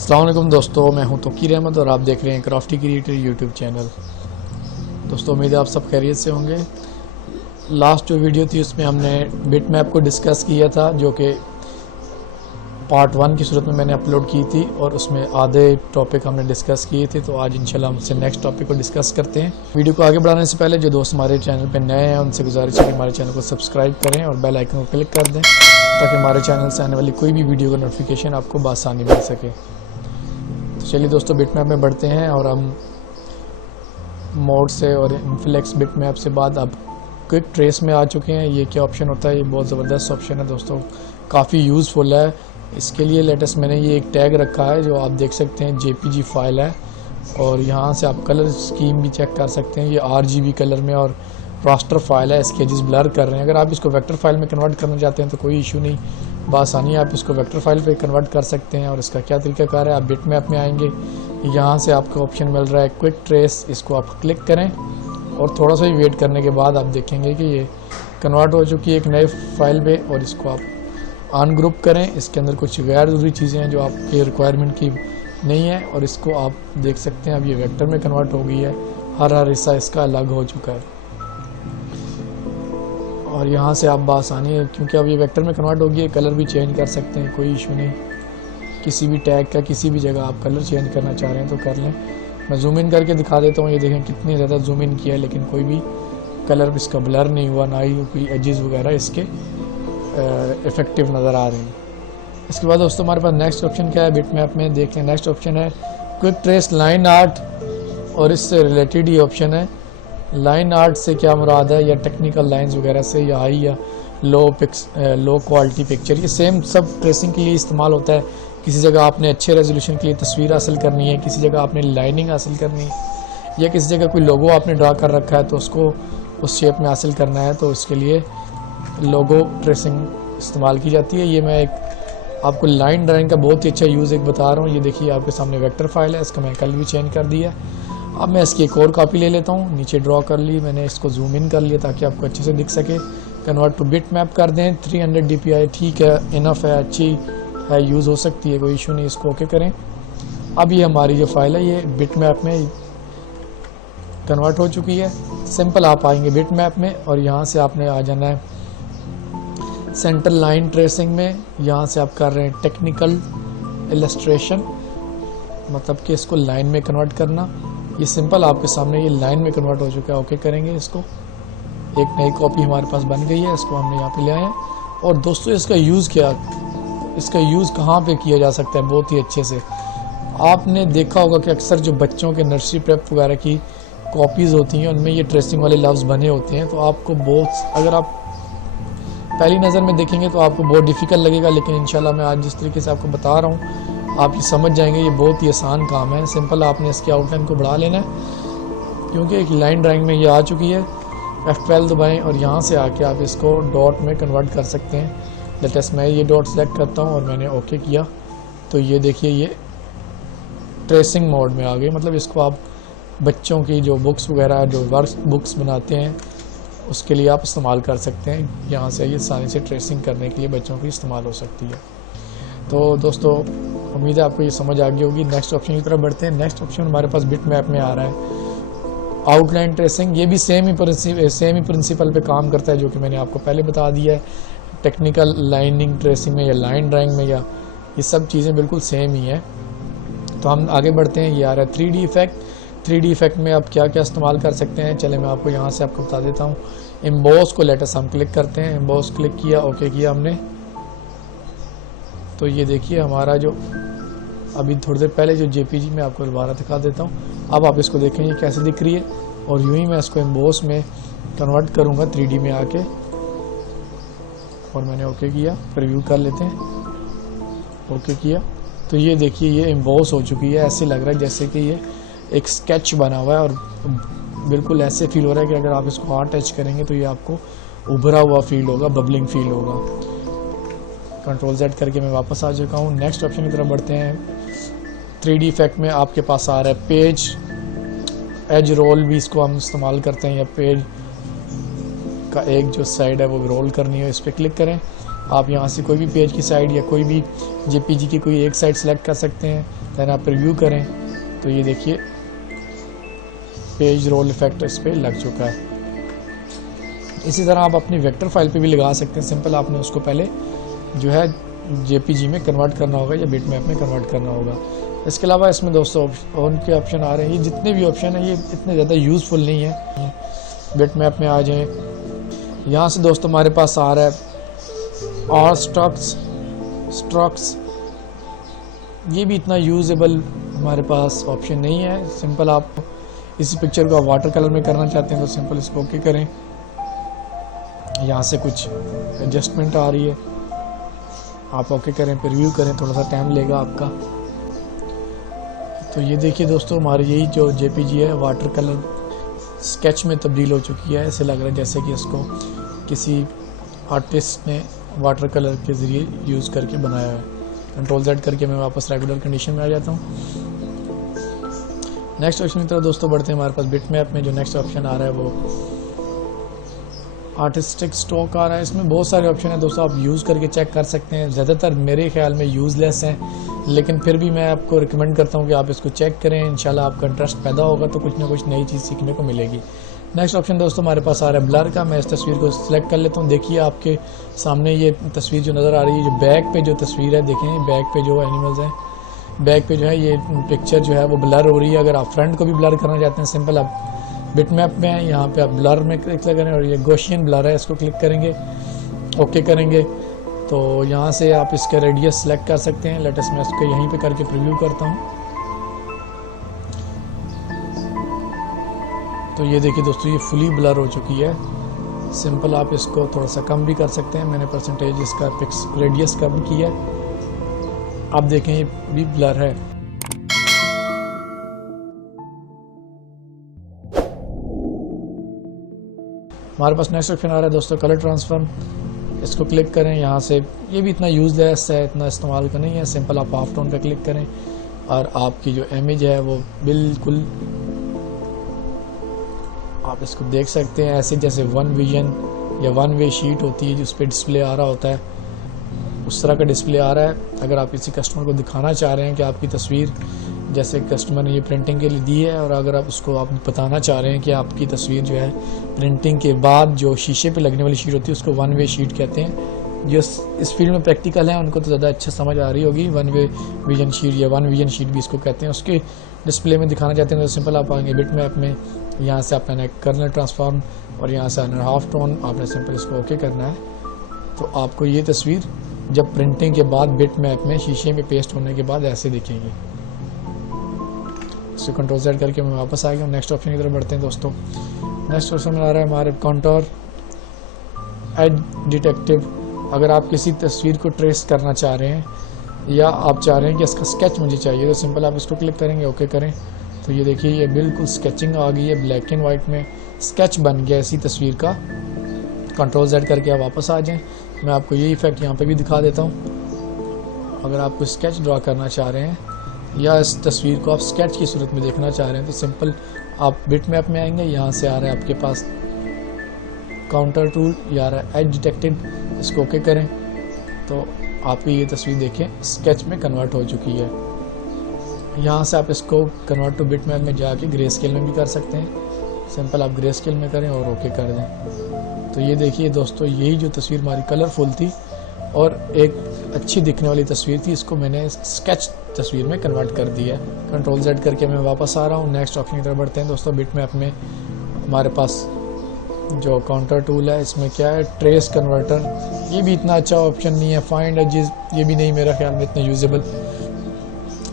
अस्सलाम वालेकुम दोस्तों, मैं हूं तोकीर अहमद और आप देख रहे हैं क्राफ्टी क्रिएटर यूट्यूब चैनल। दोस्तों उम्मीद है आप सब खैरियत से होंगे। लास्ट जो वीडियो थी उसमें हमने बिट मैप को डिस्कस किया था, जो कि पार्ट 1 की सूरत में मैंने अपलोड की थी और उसमें आधे टॉपिक हमने डिस्कस किए थे। तो आज इंशाल्लाह हमसे नेक्स्ट टॉपिक को डिस्कस करते हैं। वीडियो को आगे बढ़ाने से पहले जो दोस्त हमारे चैनल पर नए हैं उनसे गुजारिश है कि हमारे चैनल को सब्सक्राइब करें और बेल आइकन को क्लिक कर दें ताकि हमारे चैनल से आने वाली कोई भी वीडियो का नोटिफिकेशन आपको बआसानी मिल सके। तो चलिए दोस्तों, बिट मैप में बढ़ते हैं और हम मोड से और इनफ्लेक्स बिट मैप से बाद अब क्विक ट्रेस में आ चुके हैं। ये क्या ऑप्शन होता है, ये बहुत ज़बरदस्त ऑप्शन है दोस्तों, काफ़ी यूज़फुल है। इसके लिए लेटेस्ट मैंने ये एक टैग रखा है जो आप देख सकते हैं, JPG फाइल है और यहाँ से आप कलर स्कीम भी चेक कर सकते हैं। ये RGB कलर में और रास्टर फाइल है, इसके एजेस ब्लर कर रहे हैं। अगर आप इसको वेक्टर फाइल में कन्वर्ट करना चाहते हैं तो कोई इशू नहीं, बआसानी आप इसको वेक्टर फाइल पे कन्वर्ट कर सकते हैं। और इसका क्या तरीकाकार है, आप बिट मैप में आएंगे, यहाँ से आपको ऑप्शन मिल रहा है क्विक ट्रेस, इसको आप क्लिक करें और थोड़ा सा ही वेट करने के बाद आप देखेंगे कि ये कन्वर्ट हो चुकी है एक नए फाइल पे। और इसको आप अनग्रुप करें, इसके अंदर कुछ गैर ज़रूरी चीज़ें हैं जो आपके रिक्वायरमेंट की नहीं है और इसको आप देख सकते हैं अब ये वेक्टर में कन्वर्ट हो गई है। हर हिस्सा इसका अलग हो चुका है और यहाँ से आप बआसानी है, क्योंकि अब ये वेक्टर में कन्वर्ट हो गई है, कलर भी चेंज कर सकते हैं, कोई इशू नहीं। किसी भी टैग का किसी भी जगह आप कलर चेंज करना चाह रहे हैं तो कर लें। मैं जूम इन करके दिखा देता हूँ, ये देखें कितनी ज़्यादा जूम इन किया है लेकिन कोई भी कलर इसका ब्लर नहीं हुआ, ना ही कोई एजेस वगैरह इसके इफ़ेक्टिव नज़र आ रहे हैं। इसके बाद दोस्तों हमारे पास नेक्स्ट ऑप्शन क्या है बिट मैप में, देखें नेक्स्ट ऑप्शन है क्विक ट्रेस लाइन आर्ट और इससे रिलेटेड ये ऑप्शन है। लाइन आर्ट से क्या मुराद है, या टेक्निकल लाइंस वगैरह से, या हाई या लो क्वालिटी पिक्चर, ये सेम सब ट्रेसिंग के लिए इस्तेमाल होता है। किसी जगह आपने अच्छे रेजोल्यूशन के लिए तस्वीर हासिल करनी है, किसी जगह आपने लाइनिंग हासिल करनी है, या किसी जगह कोई लोगो आपने ड्रा कर रखा है तो उसको उस शेप में हासिल करना है, तो उसके लिए लोगो ट्रेसिंग इस्तेमाल की जाती है। ये मैं एक आपको लाइन ड्राइंग का बहुत ही अच्छा यूज़ एक बता रहा हूँ। ये देखिए आपके सामने वेक्टर फाइल है, इसका मैं कलर भी चेंज कर दिया। अब मैं इसकी एक और कॉपी ले लेता हूँ, नीचे ड्रॉ कर ली मैंने, इसको जूम इन कर लिया ताकि आपको अच्छे से दिख सके। कन्वर्ट टू बिट मैप कर दें, 300 DPI ठीक है, इनफ है, अच्छी है, यूज़ हो सकती है, कोई इशू नहीं। इसको ओके करें। अब ये हमारी जो फाइल है ये बिट मैप में कन्वर्ट हो चुकी है। सिंपल आप आएंगे बिट मैप में और यहाँ से आपने आ जाना है सेंटर लाइन ट्रेसिंग में। यहाँ से आप कर रहे हैं टेक्निकल इलस्ट्रेशन, मतलब कि इसको लाइन में कन्वर्ट करना। ये सिंपल आपके सामने ये लाइन में कन्वर्ट हो चुका है, ओके करेंगे इसको। एक नई कॉपी हमारे पास बन गई है, इसको हमने यहाँ पे ले आए हैं। और दोस्तों इसका यूज़ क्या, इसका यूज़ कहाँ पे किया जा सकता है बहुत ही अच्छे से। आपने देखा होगा कि अक्सर जो बच्चों के नर्सरी प्रेप वगैरह की कॉपीज़ होती हैं उनमें ये ट्रेसिंग वाले लफ्ज़ बने होते हैं, तो आपको बहुत, अगर आप पहली नज़र में देखेंगे तो आपको बहुत डिफ़िकल्ट लगेगा, लेकिन इंशाल्लाह मैं आज जिस तरीके से आपको बता रहा हूँ आप ये समझ जाएंगे। ये बहुत ही आसान काम है, सिंपल आपने इसकी आउटलाइन को बढ़ा लेना है क्योंकि एक लाइन ड्राइंग में ये आ चुकी है। F12 दबाएं और यहाँ से आके आप इसको डॉट में कन्वर्ट कर सकते हैं। लेटेस्ट मैं ये डॉट सेलेक्ट करता हूँ और मैंने ओके किया तो ये देखिए ये ट्रेसिंग मोड में आ गई। मतलब इसको आप बच्चों की जो बुक्स वगैरह, जो वर्क बुक्स बनाते हैं उसके लिए आप इस्तेमाल कर सकते हैं। यहाँ से ये आसानी से ट्रेसिंग करने के लिए बच्चों की इस्तेमाल हो सकती है। तो दोस्तों उम्मीद है आपको ये समझ आ गई होगी। नेक्स्ट ऑप्शन की तरफ बढ़ते हैं। नेक्स्ट ऑप्शन हमारे पास बिट मैप में आ रहा है आउटलाइन ट्रेसिंग। ये भी सेम ही प्रिंसिपल पे काम करता है जो कि मैंने आपको पहले बता दिया है। टेक्निकल लाइनिंग ट्रेसिंग में या लाइन ड्राइंग में, या ये सब चीज़ें बिल्कुल सेम ही है। तो हम आगे बढ़ते हैं। ये आ रहा है 3D इफेक्ट। 3D इफेक्ट में आप क्या क्या इस्तेमाल कर सकते हैं, चले मैं आपको यहाँ से आपको बता देता हूँ। एम्बॉस को लेटेस्ट हम क्लिक करते हैं, एम्बॉस क्लिक किया, ओके किया हमने, तो ये देखिए हमारा जो अभी थोड़ी देर पहले जो JPG में आपको दोबारा दिखा देता हूँ। अब आप इसको देखें ये कैसे दिख रही है और यूँ ही मैं इसको एम्बॉस में कन्वर्ट करूँगा 3D में आके, और मैंने ओके किया। प्रीव्यू कर लेते हैं, ओके किया तो ये देखिए ये एम्बॉस हो चुकी है। ऐसे लग रहा है जैसे कि ये एक स्केच बना हुआ है और बिल्कुल ऐसे फील हो रहा है कि अगर आप इसको हाथ टच करेंगे तो ये आपको उभरा हुआ फील होगा, बबलिंग फील होगा। कंट्रोल Z करके मैं वापस आ चुका हूँ। नेक्स्ट ऑप्शन की तरफ बढ़ते हैं। 3D इफेक्ट में आपके पास आ रहा है पेज एज रोल, भी इसको हम इस्तेमाल करते हैं, या पेज का एक जो साइड है वो रोल करनी है, इस पर क्लिक करें। आप यहाँ से कोई भी पेज की साइड या कोई भी जेपीजी की कोई एक साइड सेलेक्ट कर सकते हैं। दैन आप रिव्यू करें तो ये देखिए पेज रोल इफेक्ट इस पर लग चुका है। इसी तरह आप अपनी वेक्टर फाइल पे भी लगा सकते हैं। सिंपल आपने उसको पहले जो है जेपीजी में कन्वर्ट करना होगा या बिटमैप में कन्वर्ट करना होगा। इसके अलावा इसमें दोस्तों ऑन के ऑप्शन आ रहे हैं। ये जितने भी ऑप्शन हैं ये इतने ज़्यादा यूज़फुल नहीं है। बिटमैप में आ जाएं, यहाँ से दोस्तों हमारे पास आ रहा है और स्ट्रोक्स, ये भी इतना यूजेबल हमारे पास ऑप्शन नहीं है। सिंपल आप इसी पिक्चर को वाटर कलर में करना चाहते हैं तो सिंपल इसको ओके करें। यहाँ से कुछ एडजस्टमेंट आ रही है, आप ओके करें, फिर रिव्यू करें, थोड़ा सा टाइम लेगा आपका। तो ये देखिए दोस्तों हमारी यही जो जेपीजी है वाटर कलर स्केच में तब्दील हो चुकी है। ऐसे लग रहा है जैसे कि इसको किसी आर्टिस्ट ने वाटर कलर के ज़रिए यूज़ करके बनाया है। कंट्रोल Z करके मैं वापस रेगुलर कंडीशन में आ जाता हूँ। नेक्स्ट ऑप्शन की तरफ दोस्तों बढ़ते हैं। हमारे पास बिटमैप में जो नेक्स्ट ऑप्शन आ रहा है वो आर्टिस्टिक स्ट्रोक आ रहा है। इसमें बहुत सारे ऑप्शन हैं दोस्तों, आप यूज़ करके चेक कर सकते हैं। ज़्यादातर मेरे ख्याल में यूज़लेस हैं, लेकिन फिर भी मैं आपको रिकमेंड करता हूँ कि आप इसको चेक करें। इंशाल्लाह आपका इंटरेस्ट पैदा होगा तो कुछ ना कुछ नई चीज़ सीखने को मिलेगी। नेक्स्ट ऑप्शन दोस्तों हमारे पास आ रहा है ब्लर का। मैं इस तस्वीर को सिलेक्ट कर लेता हूँ। देखिए आपके सामने ये तस्वीर जो नज़र आ रही है, जो बैक पे जो तस्वीर है, देखें बैक पे जो एनिमल्स हैं, बैक पे जो है ये पिक्चर जो है वो ब्लर हो रही है। अगर आप फ्रंट को भी ब्लर करना चाहते हैं सिंपल आप बिटमैप में है, यहाँ पे आप ब्लर में क्लिक करें और ये गॉसियन ब्लर है, इसको क्लिक करेंगे, ओके करेंगे तो यहाँ से आप इसका रेडियस सेलेक्ट कर सकते हैं। लेटेस्ट मैं इसको यहीं पे करके प्रीव्यू करता हूँ। तो ये देखिए दोस्तों ये फुली ब्लर हो चुकी है। सिंपल आप इसको थोड़ा सा कम भी कर सकते हैं। मैंने परसेंटेज इसका पिक्स रेडियस कम किया है, आप देखें ये भी ब्लर है। हमारे पास नेक्स्ट ऑप्शन आ रहा है दोस्तों कलर ट्रांसफॉर्म। इसको क्लिक करें, यहाँ से ये भी इतना यूजलेस है, इतना इस्तेमाल का नहीं है। सिंपल आप हाफ टोन पे क्लिक करें और आपकी जो इमेज है वो बिल्कुल आप इसको देख सकते हैं ऐसे जैसे वन विजन या वन वे शीट होती है जिस पे डिस्प्ले आ रहा होता है, उस तरह का डिस्प्ले आ रहा है। अगर आप किसी कस्टमर को दिखाना चाह रहे हैं कि आपकी तस्वीर जैसे कस्टमर ने ये प्रिंटिंग के लिए दी है और अगर आप उसको आप बताना चाह रहे हैं कि आपकी तस्वीर जो है प्रिंटिंग के बाद जो शीशे पे लगने वाली शीट होती है उसको वन वे शीट कहते हैं। जो इस फील्ड में प्रैक्टिकल है उनको तो ज़्यादा अच्छा समझ आ रही होगी। वन वे विजन शीट या वन विजन शीट भी इसको कहते हैं। उसके डिस्प्ले में दिखाना चाहते हैं तो सिंपल आप आएंगे बिटमैप में, यहाँ से आपने कर्नल ट्रांसफॉर्म और यहाँ से आना हाफ टोन, आपने सिंपल इसको ओके करना है। तो आपको ये तस्वीर जब प्रिंटिंग के बाद बिटमैप में शीशे में पेस्ट होने के बाद ऐसे दिखेंगी। इसको कंट्रोल Z करके मैं वापस आ गया हूँ। नेक्स्ट ऑप्शन की तरफ बढ़ते हैं दोस्तों। नेक्स्ट ऑप्शन में आ रहा है हमारे कॉन्टोर एज डिटेक्टिव। अगर आप किसी तस्वीर को ट्रेस करना चाह रहे हैं या आप चाह रहे हैं कि इसका स्केच मुझे चाहिए तो सिंपल आप इसको क्लिक करेंगे, ओके करें तो ये देखिए ये बिल्कुल स्केचिंग आ गई है, ब्लैक एंड वाइट में स्केच बन गया इसी तस्वीर का। कंट्रोल Z करके आप वापस आ जाएं। मैं आपको ये इफेक्ट यहाँ पे भी दिखा देता हूँ। अगर आप कोई स्केच ड्रा करना चाह रहे हैं या इस तस्वीर को आप स्केच की सूरत में देखना चाह रहे हैं तो सिंपल आप बिटमैप में आएंगे, यहाँ से आ रहा है आपके पास काउंटर टूल, या आ रहा है एज डिटेक्टिव, इसको ओके करें तो आपकी ये तस्वीर देखें स्केच में कन्वर्ट हो चुकी है। यहाँ से आप इसको कन्वर्ट टू बिटमैप में जाके ग्रे स्केल में भी कर सकते हैं। सिंपल आप ग्रे स्केल में करें और ओके कर दें। तो ये देखिए दोस्तों यही जो तस्वीर हमारी कलरफुल थी और एक अच्छी दिखने वाली तस्वीर थी, इसको मैंने स्केच तस्वीर में कन्वर्ट कर दिया है। कंट्रोल Z करके मैं वापस आ रहा हूँ। नेक्स्ट ऑप्शन की तरफ बढ़ते हैं दोस्तों। बिटमैप में हमारे पास जो काउंटर टूल है इसमें क्या है ट्रेस कन्वर्टर, ये भी इतना अच्छा ऑप्शन नहीं है। फाइंड एजेस ये भी नहीं मेरा ख्याल में इतना यूजेबल।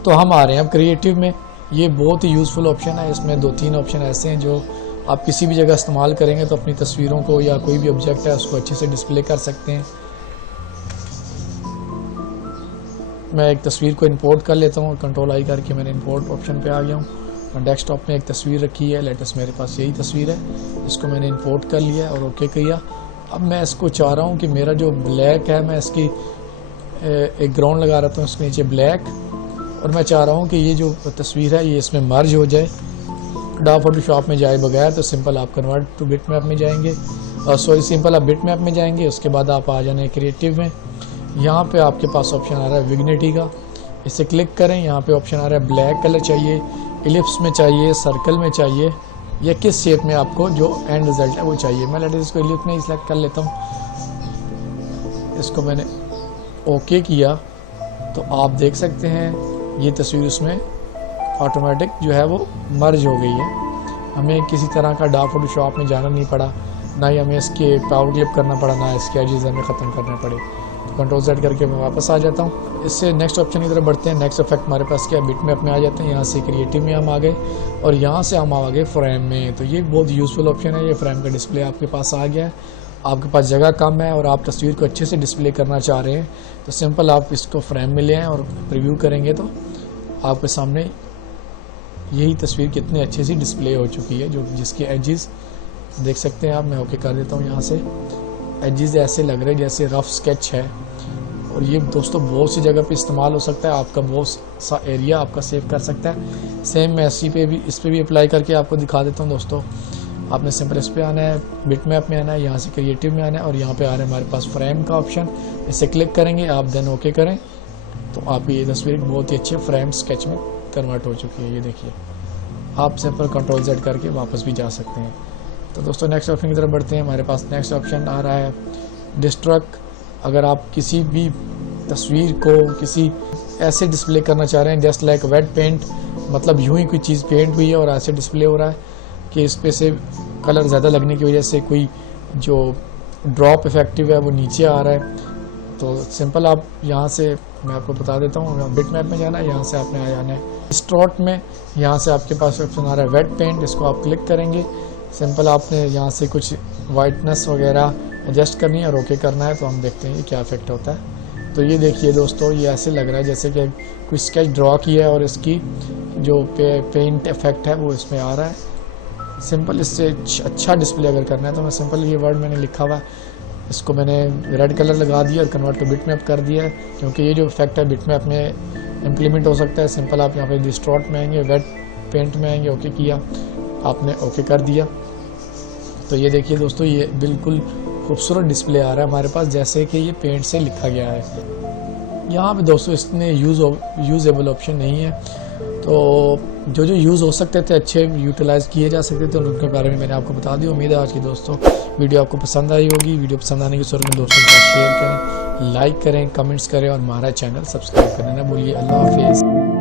तो हम आ रहे हैं अब क्रिएटिव में। ये बहुत ही यूज़फुल ऑप्शन है। इसमें 2-3 ऑप्शन ऐसे हैं जो आप किसी भी जगह इस्तेमाल करेंगे तो अपनी तस्वीरों को या कोई भी ऑब्जेक्ट है उसको अच्छे से डिस्प्ले कर सकते हैं। मैं एक तस्वीर को इंपोर्ट कर लेता हूँ, कंट्रोल I करके मैंने इंपोर्ट ऑप्शन पे आ गया हूँ। डेस्कटॉप में एक तस्वीर रखी है, लेटेस्ट मेरे पास यही तस्वीर है, इसको मैंने इंपोर्ट कर लिया और ओके किया। अब मैं इसको चाह रहा हूँ कि मेरा जो ब्लैक है मैं इसकी एक ग्राउंड लगा रहा हूँ इसके नीचे ब्लैक, और मैं चाह रहा हूँ कि ये जो तस्वीर है ये इसमें मर्ज हो जाए। डा फोटोशॉप में जाए बगैर तो सिंपल आप कन्वर्ट टू बिटमैप में जाएंगे, सॉरी सिंपल आप बिटमैप में जाएंगे, उसके बाद आप आ जाने क्रिएटिव में। यहाँ पे आपके पास ऑप्शन आ रहा है विग्निटी का, इसे क्लिक करें। यहाँ पे ऑप्शन आ रहा है ब्लैक कलर चाहिए, इलिप्स में चाहिए, सर्कल में चाहिए, या किस शेप में आपको जो एंड रिजल्ट है वो चाहिए। मैं लेट इसको इलिप्स में ही सिलेक्ट कर लेता हूँ। इसको मैंने ओके किया तो आप देख सकते हैं ये तस्वीर उसमें ऑटोमेटिक जो है वो मर्ज हो गई है। हमें किसी तरह का डार्क फोटोशॉप में जाना नहीं पड़ा, ना ही हमें इसके पावर क्लिप करना पड़ा, ना इसके एजेस हमें ख़त्म करने पड़े। तो कंट्रोल Z करके मैं वापस आ जाता हूँ। इससे नेक्स्ट ऑप्शन की तरफ बढ़ते हैं। नेक्स्ट इफेक्ट हमारे पास क्या, बिट मैप में आ जाते हैं। यहाँ से क्रिएटिव में हम आ गए और यहाँ से हम आ गए फ्रेम में। तो ये बहुत यूज़फुल ऑप्शन है। ये फ्रेम का डिस्प्ले आपके पास आ गया है। आपके पास जगह कम है और आप तस्वीर को अच्छे से डिस्प्ले करना चाह रहे हैं तो सिंपल आप इसको फ्रेम में ले आएँ और प्रीव्यू करेंगे तो आपके सामने यही तस्वीर कितने अच्छे से डिस्प्ले हो चुकी है, जो जिसके एजेस देख सकते हैं आप। मैं ओके कर देता हूँ। यहाँ से एजेस ऐसे लग रहे हैं जैसे रफ स्केच है और ये दोस्तों बहुत सी जगह पे इस्तेमाल हो सकता है। आपका बहुत सा एरिया आपका सेव कर सकता है। सेम मैं इस पे भी अप्लाई करके आपको दिखा देता हूँ दोस्तों। आपने सिंपल इस पे आना है, बिट मैप में आना है, यहाँ से क्रिएटिव में आना है और यहाँ पे आ रहा है हमारे पास फ्रेम का ऑप्शन। इसे क्लिक करेंगे आप, देन ओके करें तो आप ये तस्वीर बहुत ही अच्छे फ्रेम स्केच में कन्वर्ट हो चुकी है। ये देखिए, आप सिंपल कंट्रोल Z करके वापस भी जा सकते हैं। तो दोस्तों नेक्स्ट ऑप्शन की तरफ बढ़ते हैं। हमारे पास नेक्स्ट ऑप्शन आ रहा है डिस्ट्रक्ट। अगर आप किसी भी तस्वीर को किसी ऐसे डिस्प्ले करना चाह रहे हैं जस्ट लाइक वेट पेंट, मतलब यूं ही कोई चीज़ पेंट हुई है और ऐसे डिस्प्ले हो रहा है कि इस पे से कलर ज़्यादा लगने की वजह से कोई जो ड्रॉप इफेक्टिव है वो नीचे आ रहा है, तो सिंपल आप यहाँ से, मैं आपको बता देता हूँ, बिट मैप में जाना है, यहाँ से आपने आ जाना है डिस्टॉर्ट में। यहाँ से आपके पास ऑप्शन आ रहा है वेट पेंट, इसको आप क्लिक करेंगे। सिंपल आपने यहाँ से कुछ वाइटनेस वगैरह एडजस्ट करनी है और ओके करना है। तो हम देखते हैं ये क्या इफेक्ट होता है। तो ये देखिए दोस्तों, ये ऐसे लग रहा है जैसे कि कोई स्केच ड्रॉ किया है और इसकी जो पेंट इफेक्ट है वो इसमें आ रहा है। सिंपल इससे अच्छा डिस्प्ले अगर करना है तो मैं सिंपल ये वर्ड मैंने लिखा हुआ है, इसको मैंने रेड कलर लगा दिया और कन्वर्ट टू बिट मैप कर दिया है, क्योंकि ये जो इफेक्ट है बिट मैप में इम्प्लीमेंट हो सकता है। सिंपल आप यहाँ पे डिस्टॉर्ट में आएंगे, वेट पेंट में आएंगे, ओके किया, आपने ओके कर दिया। तो ये देखिए दोस्तों, ये बिल्कुल खूबसूरत डिस्प्ले आ रहा है हमारे पास, जैसे कि ये पेंट से लिखा गया है। यहाँ पे दोस्तों इसमें यूजेबल ऑप्शन नहीं है, तो जो यूज़ हो सकते थे, अच्छे यूटिलाइज़ किए जा सकते थे, उनके बारे में मैंने आपको बता दिया। उम्मीद है आज की दोस्तों वीडियो आपको पसंद आई होगी। वीडियो पसंद आने की सूरत में दोस्तों के साथ शेयर करें, लाइक करें, कमेंट्स करें और हमारा चैनल सब्सक्राइब करना ना भूलिए। अल्लाह हाफिज़।